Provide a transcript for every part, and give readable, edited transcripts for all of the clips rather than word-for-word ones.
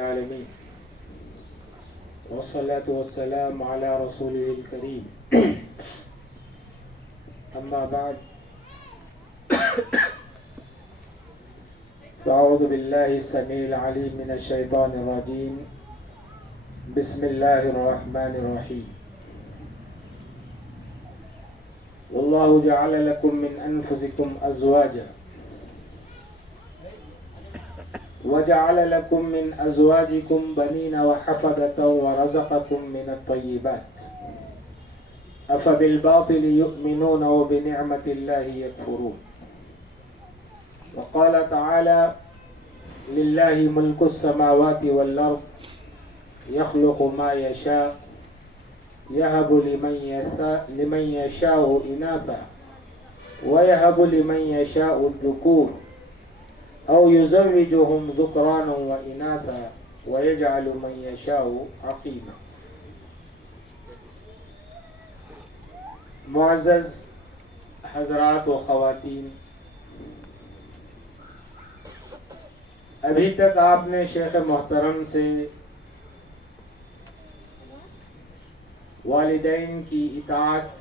العالمين والصلاة والسلام على رسوله الكريم أما بعد فأعوذ بالله السميع العليم من الشيطان الرجيم بسم الله الرحمن الرحيم والله جعل لكم من أنفسكم أزواجا وجعل لكم من أزواجكم بنين وحفدة ورزقكم من الطيبات أفبالباطل يؤمنون وبنعمة الله يكفرون وقال تعالى لله ملك السماوات والأرض يخلق ما يشاء يهب لمن يشاء إناثا ويهب لمن يشاء الذكور أو يزوجهم ذكرانا وإناثا ويجعل من يشاء عقيما. معزز حضرات و خواتین، ابھی تک آپ نے شیخ محترم سے والدین کی اطاعت،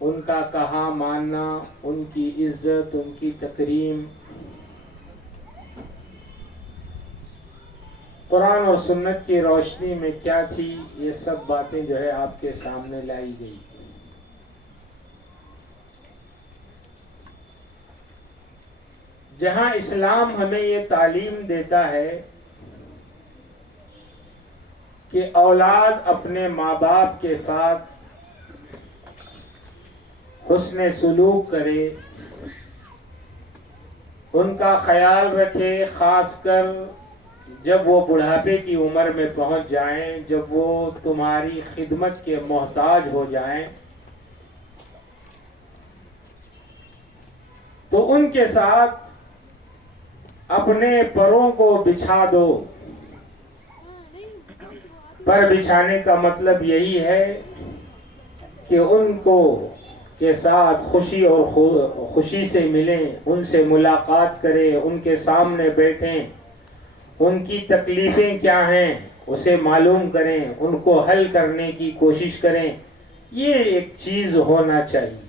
ان کا کہا ماننا، ان کی عزت، ان کی تکریم، قرآن اور سنت کی روشنی میں کیا تھی، یہ سب باتیں جو ہے آپ کے سامنے لائی گئی. جہاں اسلام ہمیں یہ تعلیم دیتا ہے کہ اولاد اپنے ماں باپ کے ساتھ حسن سلوک کرے، ان کا خیال رکھے، خاص کر جب وہ بڑھاپے کی عمر میں پہنچ جائیں، جب وہ تمہاری خدمت کے محتاج ہو جائیں، تو ان کے ساتھ اپنے پروں کو بچھا دو. پر بچھانے کا مطلب یہی ہے کہ ان کو کے ساتھ خوشی اور خوشی سے ملیں، ان سے ملاقات کریں، ان کے سامنے بیٹھیں، ان کی تکلیفیں کیا ہیں اسے معلوم کریں، ان کو حل کرنے کی کوشش کریں. یہ ایک چیز ہونا چاہیے.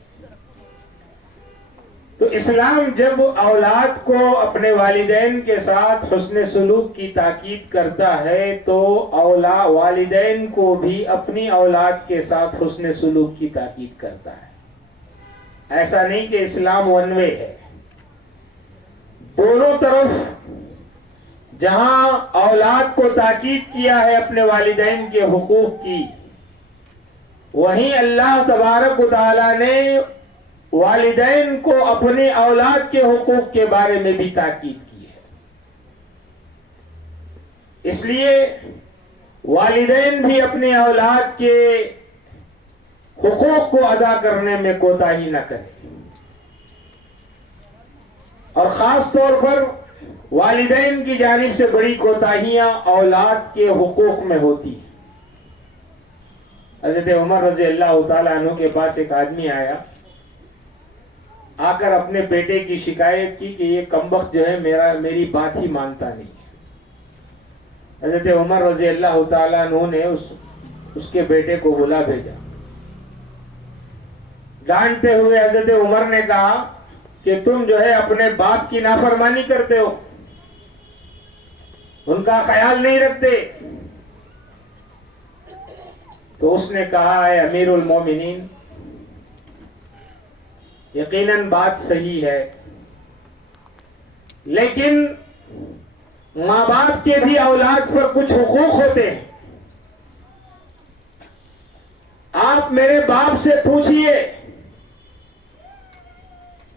تو اسلام جب اولاد کو اپنے والدین کے ساتھ حسن سلوک کی تاکید کرتا ہے تو والدین کو بھی اپنی اولاد کے ساتھ حسن سلوک کی تاکید کرتا ہے. ایسا نہیں کہ اسلام ون وے ہے. دونوں طرف جہاں اولاد کو تاکید کیا ہے اپنے والدین کے حقوق کی، وہیں اللہ تبارک و تعالی نے والدین کو اپنے اولاد کے حقوق کے بارے میں بھی تاکید کی ہے. اس لیے والدین بھی اپنے اولاد کے حقوق کو ادا کرنے میں کوتاہی نہ کریں، اور خاص طور پر والدین کی جانب سے بڑی کوتاہیاں اولاد کے حقوق میں ہوتی ہیں. حضرت عمر رضی اللہ تعالیٰ عنہ کے پاس ایک آدمی آیا، آ کر اپنے بیٹے کی شکایت کی کہ یہ کمبخت جو ہے میری بات ہی مانتا نہیں. حضرت عمر رضی اللہ تعالیٰ عنہ نے اس کے بیٹے کو بلا بھیجا. ڈانٹتے ہوئے حضرت عمر نے کہا کہ تم جو ہے اپنے باپ کی نافرمانی کرتے ہو، ان کا خیال نہیں رکھتے. تو اس نے کہا، اے امیر المومنین، یقیناً بات صحیح ہے، لیکن ماں باپ کے بھی اولاد پر کچھ حقوق ہوتے ہیں. آپ میرے باپ سے پوچھئے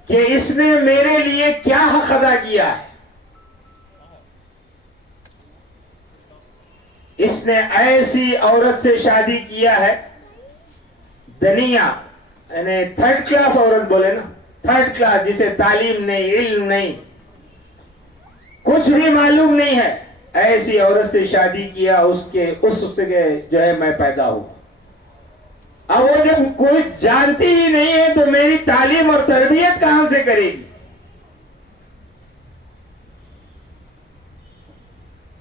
کہ اس نے میرے لیے کیا حق ادا کیا ہے. اس نے ایسی عورت سے شادی کیا ہے، دنیا یعنی تھرڈ کلاس عورت بولے نا، تھرڈ کلاس، جسے تعلیم نہیں، علم نہیں، کچھ بھی معلوم نہیں ہے، ایسی عورت سے شادی کیا، اس سے جو ہے میں پیدا ہوں. اب وہ جب کوئی جانتی ہی نہیں ہے تو میری تعلیم اور تربیت کہاں سے کرے گی؟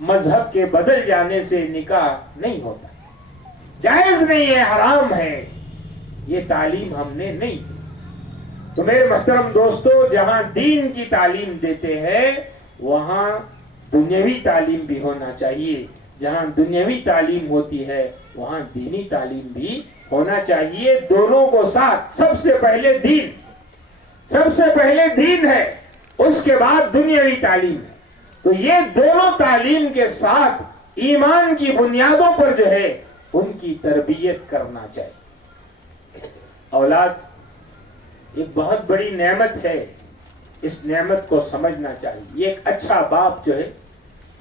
مذہب کے بدل جانے سے نکاح نہیں ہوتا، جائز نہیں ہے، حرام ہے، یہ تعلیم ہم نے نہیں دی۔ تو میرے محترم دوستو، جہاں دین کی تعلیم دیتے ہیں وہاں دنیاوی تعلیم بھی ہونا چاہیے، جہاں دنیاوی تعلیم ہوتی ہے وہاں دینی تعلیم بھی ہونا چاہیے، دونوں کو ساتھ۔ سب سے پہلے دین ہے، اس کے بعد دنیاوی تعلیم ہے۔ تو یہ دونوں تعلیم کے ساتھ ایمان کی بنیادوں پر جو ہے ان کی تربیت کرنا چاہیے۔ اولاد ایک بہت بڑی نعمت ہے، اس نعمت کو سمجھنا چاہیے۔ ایک اچھا باپ جو ہے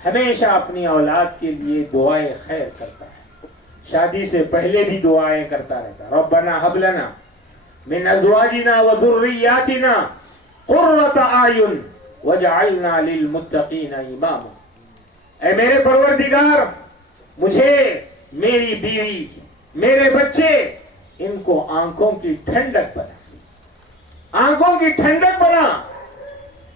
ہمیشہ اپنی اولاد کے لیے دعائیں خیر کرتا ہے، شادی سے پہلے بھی دعائیں کرتا رہتا، ربنا هب لنا من ازواجنا وذرياتنا قرۃ اعین واجعلنا للمتقین اماما۔ اے میرے پروردگار، مجھے، میری بیوی، میرے بچے، ان کو آنکھوں کی ٹھنڈک بنا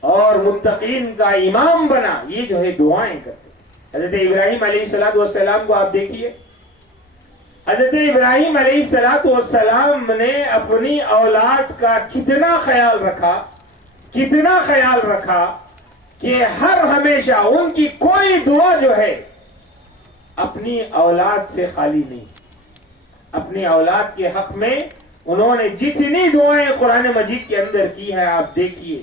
اور متقین کا امام بنا۔ یہ جو ہے دعائیں کرتے۔ حضرت ابراہیم علیہ السلام کو آپ دیکھیے، حضرت ابراہیم علیہ السلام نے اپنی اولاد کا کتنا خیال رکھا کہ ہر ہمیشہ ان کی کوئی دعا جو ہے اپنی اولاد سے خالی نہیں۔ اپنی اولاد کے حق میں انہوں نے جتنی دعائیں قرآن مجید کے اندر کی ہیں، آپ دیکھیے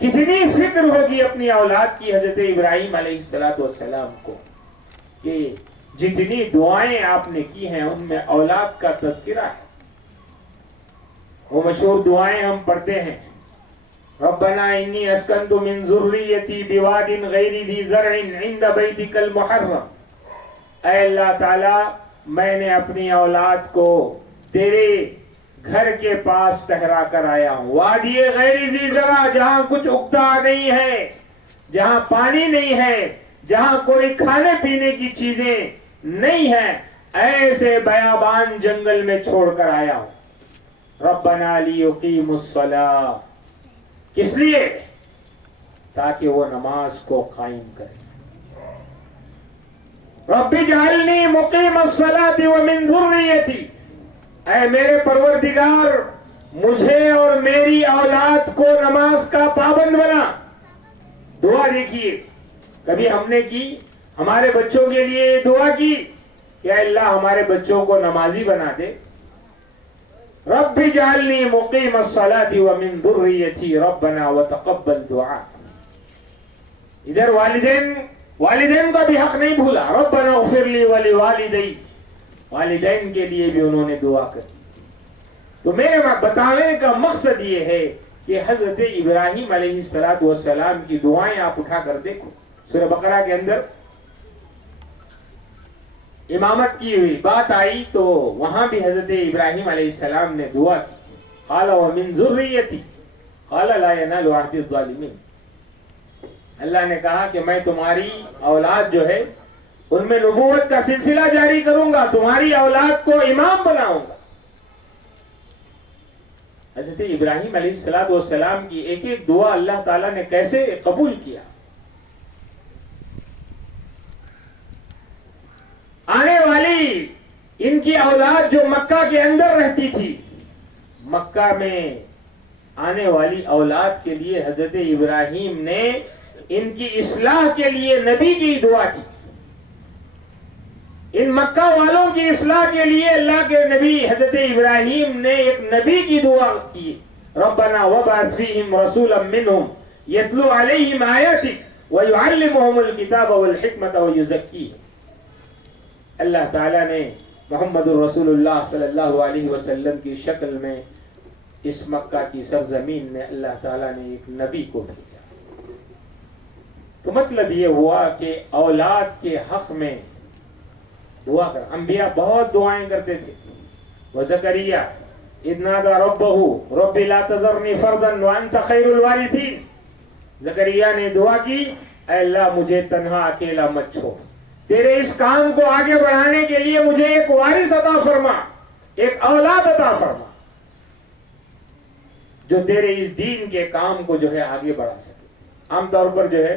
کتنی فکر ہوگی اپنی اولاد کی حضرت ابراہیم علیہ السلام کو، کہ جتنی دعائیں آپ نے کی ہیں ان میں اولاد کا تذکرہ ہے۔ وہ مشہور دعائیں ہم پڑھتے ہیں، ربنا انی اسکنت من ذریتی بواد غیر ذی زرع عند بیتک المحرم۔ اے اللہ تعالی، میں نے اپنی اولاد کو تیرے گھر کے پاس ٹھہرا کر آیا ہوں، وادی غیر ذی زرع، جہاں کچھ اگتا نہیں ہے، جہاں پانی نہیں ہے، جہاں کوئی کھانے پینے کی چیزیں نہیں ہیں، ایسے بیابان جنگل میں چھوڑ کر آیا ہوں۔ ربنا لیقیموا الصلاۃ، کس لیے؟ تاکہ وہ نماز کو قائم کرے۔ رب اجعلنی مقیم الصلاۃ ومن ذریتی، اے میرے پروردگار، مجھے اور میری اولاد کو نماز کا پابند بنا۔ دعا دیکھیے، کبھی ہم نے کی، ہمارے بچوں کے لیے دعا کی کہ اے اللہ ہمارے بچوں کو نمازی بنا دے۔ رب اجعلنی مقیم الصلاۃ ومن ذریتی ربنا وتقبل دعاء۔ ادھر والدین کا بھی حق نہیں بھولا، ربنا اغفر لی ولوالدی، والدین کے لیے بھی انہوں نے دعا کر۔ تو میرے بتانے کا مقصد یہ ہے کہ حضرت ابراہیم علیہ السلام کی دعائیں آپ اٹھا کر دیکھو۔ سورہ بقرہ کے اندر امامت کی ہوئی بات آئی تو وہاں بھی حضرت ابراہیم علیہ السلام نے دعا کی، قال ومن ذریتی قال لا ینال عہد الظالمین۔ اللہ نے کہا کہ میں تمہاری اولاد جو ہے ان میں نبوت کا سلسلہ جاری کروں گا، تمہاری اولاد کو امام بناؤں گا۔ حضرت ابراہیم علیہ السلام کی ایک ایک دعا اللہ تعالیٰ نے کیسے قبول کیا۔ آنے والی ان کی اولاد جو مکہ کے اندر رہتی تھی، مکہ میں آنے والی اولاد کے لیے حضرت ابراہیم نے ان کی اصلاح کے لیے نبی کی دعا کی۔ ان مکہ والوں کی اصلاح کے لیے اللہ کے نبی حضرت ابراہیم نے ایک نبی کی دعا کی، ربنا وابعث فیہم رسولا منہم یتلو علیہم آیاتک ویعلمہم الکتاب والحکمت ویزکیہم۔ اللہ تعالیٰ نے محمد الرسول اللہ صلی اللہ علیہ وسلم کی شکل میں اس مکہ کی سرزمین میں اللہ تعالیٰ نے ایک نبی کو بھیجا۔ تو مطلب یہ ہوا کہ اولاد کے حق میں دعا کر۔ انبیاء بہت دعائیں کرتے تھے۔ وزکریا اذ نادى ربه رب لا تذرنی فردا وانت خیر الوارثین۔ زکریا نے دعا کی، اے اللہ مجھے تنہا اکیلا مت چھوڑ، تیرے اس کام کو آگے بڑھانے کے لیے مجھے ایک وارث عطا فرما، ایک اولاد عطا فرما جو تیرے اس دین کے کام کو جو ہے آگے بڑھا سکے۔ عام طور پر جو ہے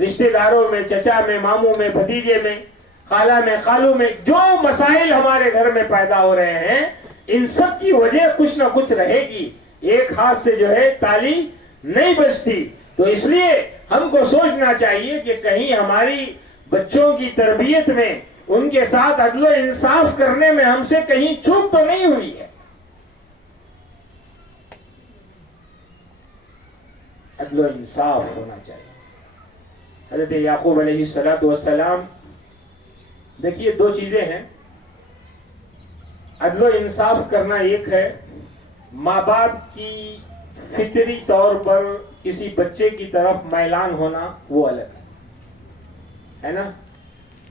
رشتے داروں میں, چچا میں, ماموں میں, بھتیجے میں, خالہ میں, خالو میں جو مسائل ہمارے گھر میں پیدا ہو رہے ہیں, ان سب کی وجہ کچھ نہ کچھ رہے گی. ایک ہاتھ سے جو ہے تالی نہیں بجتی. تو اس لیے ہم کو سوچنا چاہیے کہ کہیں ہماری بچوں کی تربیت میں, ان کے ساتھ عدل و انصاف کرنے میں ہم سے کہیں چوک تو نہیں ہوئی ہے. عدل و انصاف ہونا چاہیے. حضرت یعقوب علیہ السلام, دیکھیے دو چیزیں ہیں. عدل و انصاف کرنا ایک ہے, ماں باپ کی فطری طور پر کسی بچے کی طرف میلان ہونا وہ الگ ہے نا.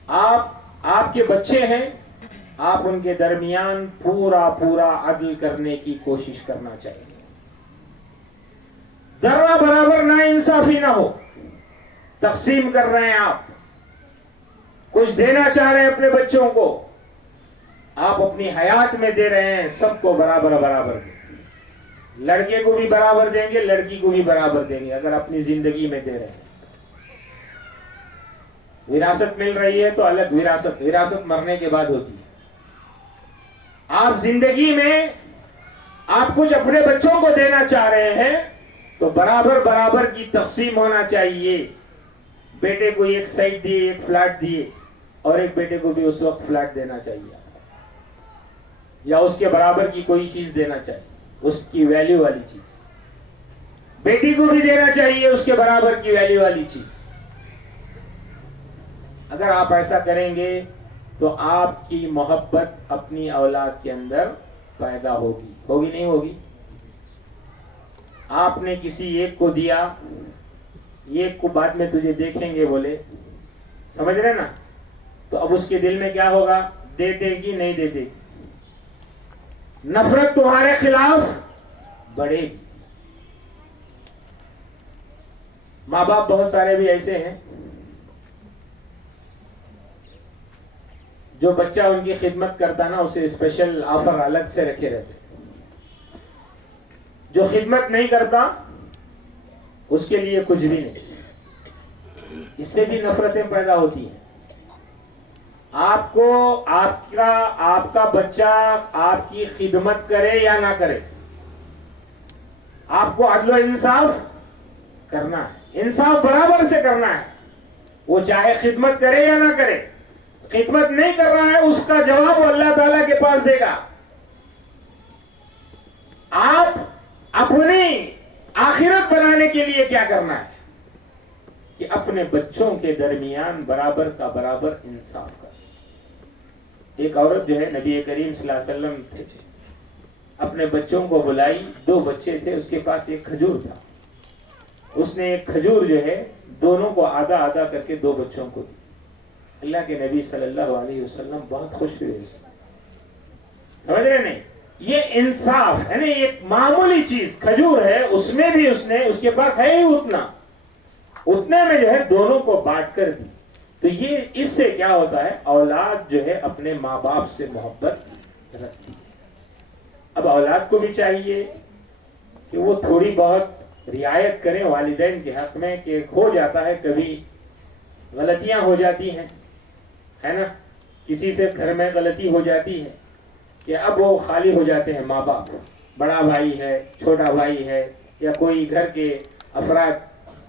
آپ کے بچے ہیں, آپ ان کے درمیان پورا عدل کرنے کی کوشش کرنا چاہیے. ذرہ برابر نا انصافی نہ ہو. تقسیم کر رہے ہیں آپ, کچھ دینا چاہ رہے ہیں اپنے بچوں کو, آپ اپنی حیات میں دے رہے ہیں, سب کو برابر دیں. لڑکے کو بھی برابر دیں گے, لڑکی کو بھی برابر دیں گے اگر اپنی زندگی میں دے رہے ہیں. وراثت مل رہی ہے تو الگ وراثت مرنے کے بعد ہوتی ہے. آپ زندگی میں آپ کچھ اپنے بچوں کو دینا چاہ رہے ہیں تو برابر کی تقسیم ہونا چاہیے. بیٹے کو ایک سائٹ دیے, ایک فلیٹ دیے, اور ایک بیٹے کو بھی اس وقت فلیٹ دینا چاہیے, یا اس کے برابر کی کوئی چیز دینا چاہیے, اس کی ویلیو والی چیز. بیٹی کو بھی دینا چاہیے اس کے برابر کی ویلیو والی چیز. اگر آپ ایسا کریں گے تو آپ کی محبت اپنی اولاد کے اندر پیدا ہوگی نہیں ہوگی؟ آپ نے کسی ایک کو دیا, ایک کو بعد میں تجھے دیکھیں گے بولے, سمجھ رہے نا, تو اب اس کے دل میں کیا ہوگا؟ دیتے گی نہیں دیتے گی, نفرت تمہارے خلاف بڑھے گی. ماں باپ بہت سارے بھی ایسے ہیں جو بچہ ان کی خدمت کرتا نا, اسے اسپیشل آفر الگ سے رکھے رہتے. جو خدمت نہیں کرتا اس کے لیے کچھ بھی نہیں. اس سے بھی نفرتیں پیدا ہوتی ہیں. آپ کا بچہ آپ کی خدمت کرے یا نہ کرے, آپ کو عدل و انصاف کرنا ہے, انصاف برابر سے کرنا ہے. وہ چاہے خدمت کرے یا نہ کرے, خدمت نہیں کر رہا ہے اس کا جواب اللہ تعالیٰ کے پاس دے گا. آپ اپنی آخرت بنانے کے لیے کیا کرنا ہے کہ اپنے بچوں کے درمیان برابر کا برابر انصاف کر. ایک عورت جو ہے نبی کریم صلی اللہ علیہ وسلم تھے, اپنے بچوں کو بلائی. 2 بچے تھے, اس کے پاس ایک کھجور تھا. اس نے ایک کھجور جو ہے دونوں کو آدھا کر کے 2 بچوں کو دی. اللہ کے نبی صلی اللہ علیہ وسلم بہت خوش ہوئے. سمجھ رہے نہیں؟ یہ انصاف ہے نا. ایک معمولی چیز کھجور ہے, اس میں بھی اس کے پاس ہے ہی اتنے میں جو ہے دونوں کو بانٹ کر دی. تو یہ اس سے کیا ہوتا ہے, اولاد جو ہے اپنے ماں باپ سے محبت رکھتی ہے. اب اولاد کو بھی چاہیے کہ وہ تھوڑی بہت رعایت کریں والدین کے حق میں, کہ ہو جاتا ہے کبھی غلطیاں ہو جاتی ہیں, ہے نا. کسی سے گھر میں غلطی ہو جاتی ہے کہ اب وہ خالی ہو جاتے ہیں ماں باپ. بڑا بھائی ہے, چھوٹا بھائی ہے, یا کوئی گھر کے افراد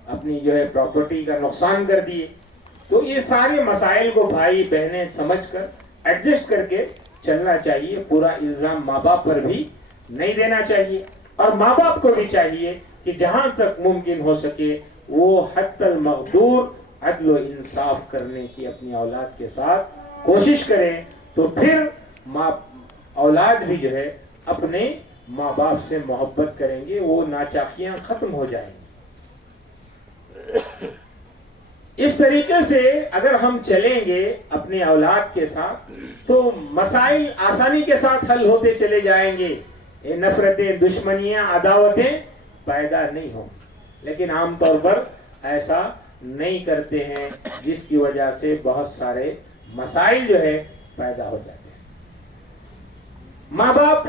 اپنی جو ہے پراپرٹی کا نقصان کر دیے. تو یہ سارے مسائل کو بھائی بہنیں سمجھ کر ایڈجسٹ کر کے چلنا چاہیے. پورا الزام ماں باپ پر بھی نہیں دینا چاہیے, اور ماں باپ کو بھی چاہیے کہ جہاں تک ممکن ہو سکے وہ حد المقدور عدل و انصاف کرنے کی اپنی اولاد کے ساتھ کوشش کریں. تو پھر اولاد بھی جو ہے اپنے ماں باپ سے محبت کریں گے, وہ ناچاکیاں ختم ہو جائیں گی. اس طریقے سے اگر ہم چلیں گے اپنے اولاد کے ساتھ تو مسائل آسانی کے ساتھ حل ہوتے چلے جائیں گے. نفرتیں, دشمنیاں, عداوتیں پیدا نہیں ہوں. لیکن عام طور پر ایسا نہیں کرتے ہیں, جس کی وجہ سے بہت سارے مسائل جو ہے پیدا ہو جاتے ہیں. ماں باپ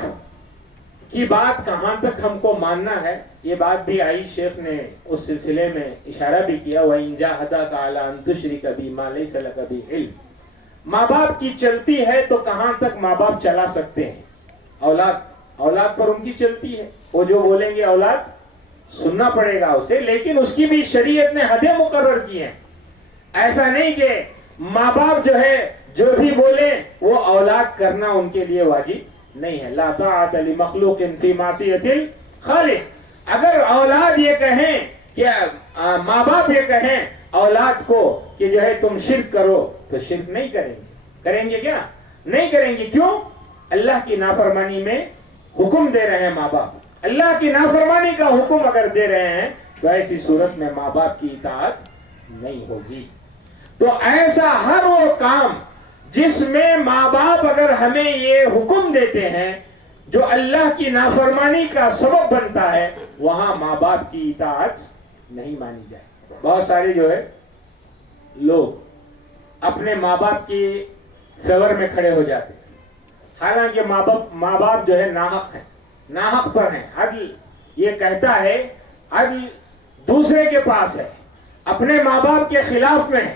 کی بات کہاں تک ہم کو ماننا ہے، یہ بات بھی آئی، شیخ نے اس سلسلے میں اشارہ بھی کیا، وَإِن جَاهَدَاكَ عَلَىٰ أَن تُشْرِكَ بِي مَا لَيْسَ لَكَ بِهِ عِلْمٌ۔ ماں باپ کی چلتی ہے تو کہاں تک ماں باپ چلا سکتے ہیں؟ اولاد پر ان کی چلتی ہے، وہ جو بولیں گے اولاد سننا پڑے گا اسے، لیکن اس کی بھی شریعت نے حدیں مقرر کی ہیں۔ ایسا نہیں کہ ماں باپ جو ہے جو بھی بولیں وہ اولاد کرنا ان کے لیے واجب نہیں ہے۔ لا طاعۃ لمخلوق فی معصیۃ الخالق۔ اگر اولاد یہ کہیں کہ ماں باپ یہ کہیں اولاد کو کہ جو ہے تم شرک کرو، تو شرک نہیں کریں گے۔ کریں گے کیا؟ نہیں کریں گے۔ کیوں؟ اللہ کی نافرمانی میں حکم دے رہے ہیں ماں باپ، اللہ کی نافرمانی کا حکم اگر دے رہے ہیں تو ایسی صورت میں ماں باپ کی اطاعت نہیں ہوگی۔ تو ایسا ہر وہ کام جس میں ماں باپ اگر ہمیں یہ حکم دیتے ہیں جو اللہ کی نافرمانی کا سبب بنتا ہے، وہاں ماں باپ کی اطاعت نہیں مانی جائے۔ بہت سارے جو ہے لوگ اپنے ماں باپ کی فیور میں کھڑے ہو جاتے ہیں، حالانکہ ماں باپ جو ہے ناحق ہیں، ناحق پر ہیں۔ عدل یہ کہتا ہے، عدل دوسرے کے پاس ہے، اپنے ماں باپ کے خلاف میں ہے،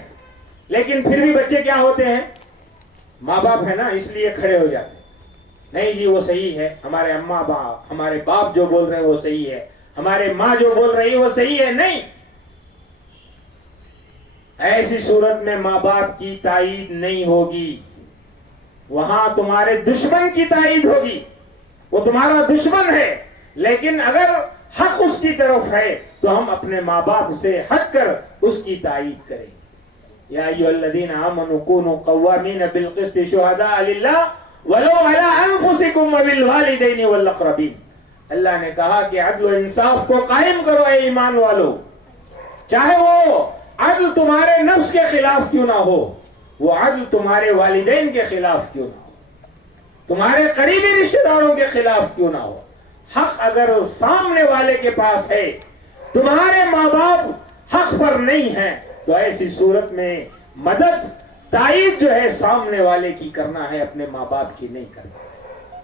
لیکن پھر بھی بچے کیا ہوتے ہیں؟ ماں باپ ہے نا، اس لیے کھڑے ہو جاتے ہیں۔ نہیں جی وہ صحیح ہے، ہمارے اماں باپ ہمارے باپ جو بول رہے ہیں وہ صحیح ہے، ہمارے ماں جو بول رہی ہے وہ صحیح ہے۔ نہیں، ایسی صورت میں ماں باپ کی تائید نہیں ہوگی، وہاں تمہارے دشمن کی تائید ہوگی، وہ تمہارا دشمن ہے۔ لیکن اگر حق اس کی طرف ہے تو ہم اپنے ماں باپ سے ہٹ کر اس کی تائید کریں۔ یا ایھا الذین آمنوا کونوا قوامین بالقسط شہداء للہ ولو علی انفسکم وبالوالدین والاقربین۔ اللہ نے کہا کہ عدل و انصاف کو قائم کرو اے ایمان والو، چاہے وہ عدل تمہارے نفس کے خلاف کیوں نہ ہو، وہ عدل تمہارے والدین کے خلاف کیوں نہ ہو، تمہارے قریبی رشتہ داروں کے خلاف کیوں نہ ہو۔ حق اگر سامنے والے کے پاس ہے، تمہارے ماں باپ حق پر نہیں ہیں، تو ایسی صورت میں مدد تائید جو ہے سامنے والے کی کرنا ہے، اپنے ماں باپ کی نہیں کرنا۔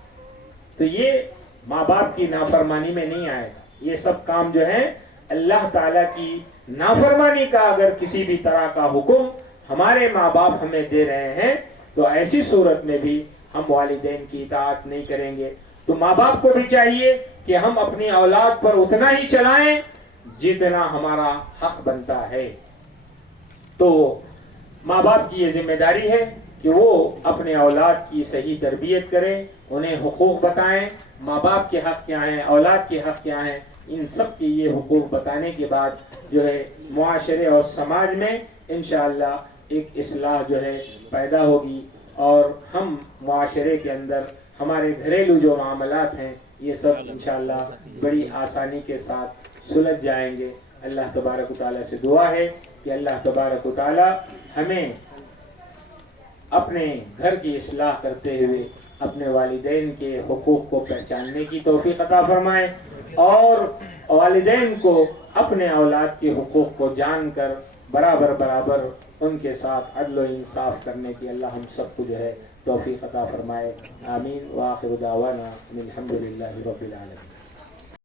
تو یہ ماں باپ کی نافرمانی میں نہیں آئے گا۔ یہ سب کام جو ہے اللہ تعالیٰ کی نافرمانی کا اگر کسی بھی طرح کا حکم ہمارے ماں باپ ہمیں دے رہے ہیں تو ایسی صورت میں بھی ہم والدین کی اطاعت نہیں کریں گے۔ تو ماں باپ کو بھی چاہیے کہ ہم اپنی اولاد پر اتنا ہی چلائیں جتنا ہمارا حق بنتا ہے۔ تو ماں باپ کی یہ ذمہ داری ہے کہ وہ اپنے اولاد کی صحیح تربیت کریں، انہیں حقوق بتائیں، ماں باپ کے حق کیا ہیں، اولاد کے حق کیا ہیں، ان سب کے یہ حقوق بتانے کے بعد جو ہے معاشرے اور سماج میں انشاءاللہ ایک اصلاح جو ہے پیدا ہوگی، اور ہم معاشرے کے اندر ہمارے گھریلو جو معاملات ہیں یہ سب انشاءاللہ بڑی آسانی کے ساتھ سلجھ جائیں گے۔ اللہ تبارک و تعالیٰ سے دعا ہے کہ اللہ تبارک و تعالیٰ ہمیں اپنے گھر کی اصلاح کرتے ہوئے اپنے والدین کے حقوق کو پہچاننے کی توفیق عطا فرمائے، اور والدین کو اپنے اولاد کے حقوق کو جان کر برابر ان کے ساتھ عدل و انصاف کرنے کی اللہ ہم سب کو جو ہے توفیق عطا فرمائے۔ آمین۔ وآخر دعوانا الحمد للہ رب العالمین۔